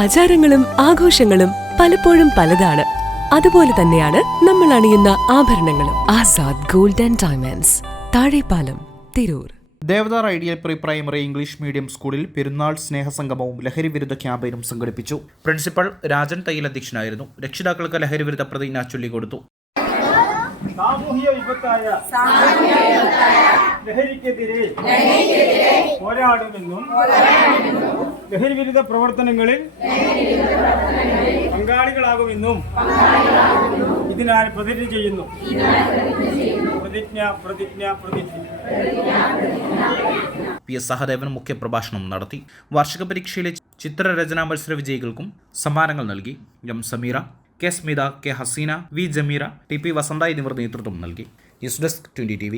ആചാരങ്ങളും ആഘോഷങ്ങളും പലപ്പോഴും പലതാണ്. അതുപോലെ തന്നെയാണ് നമ്മൾ അണിയുന്ന ആഭരണങ്ങളും. Azad gold and diamonds, Thazhepalam, Tirur. Devadar ideal pre primary English medium സ്കൂളിൽ പെരുന്നാൾ സ്നേഹസംഗമവും ലഹരിവിരുദ്ധ ക്യാമ്പയിനും സംഘടിപ്പിച്ചു. പ്രിൻസിപ്പൽ രാജൻ തയ്യൽ അധ്യക്ഷനായിരുന്നു. രക്ഷിതാക്കൾക്ക് ലഹരിവിരുദ്ധ പ്രതിജ്ഞ ചൊല്ലിക്കൊടുത്തു. സാമൂഹിക വിപത്തായ ലഹരിക്കെതിരെ പോരാടുമെന്നും ലഹരിവിരുദ്ധ പ്രവർത്തനങ്ങളിൽ പങ്കാളികളാകുമെന്നും ഇതിനാൽ പ്രതിജ്ഞ ചെയ്യുന്നു. പ്രതിജ്ഞ. പി എസ് സഹദേവൻ മുഖ്യപ്രഭാഷണം നടത്തി. വാർഷിക പരീക്ഷയിലെ ചിത്രരചനാ മത്സര വിജയികൾക്കും സമ്മാനങ്ങൾ നൽകി. M Sameera, K Smitha, K Haseena, V Jameera, T P Vasantha എന്നിവർ നേതൃത്വം നൽകി. News desk 20 TV.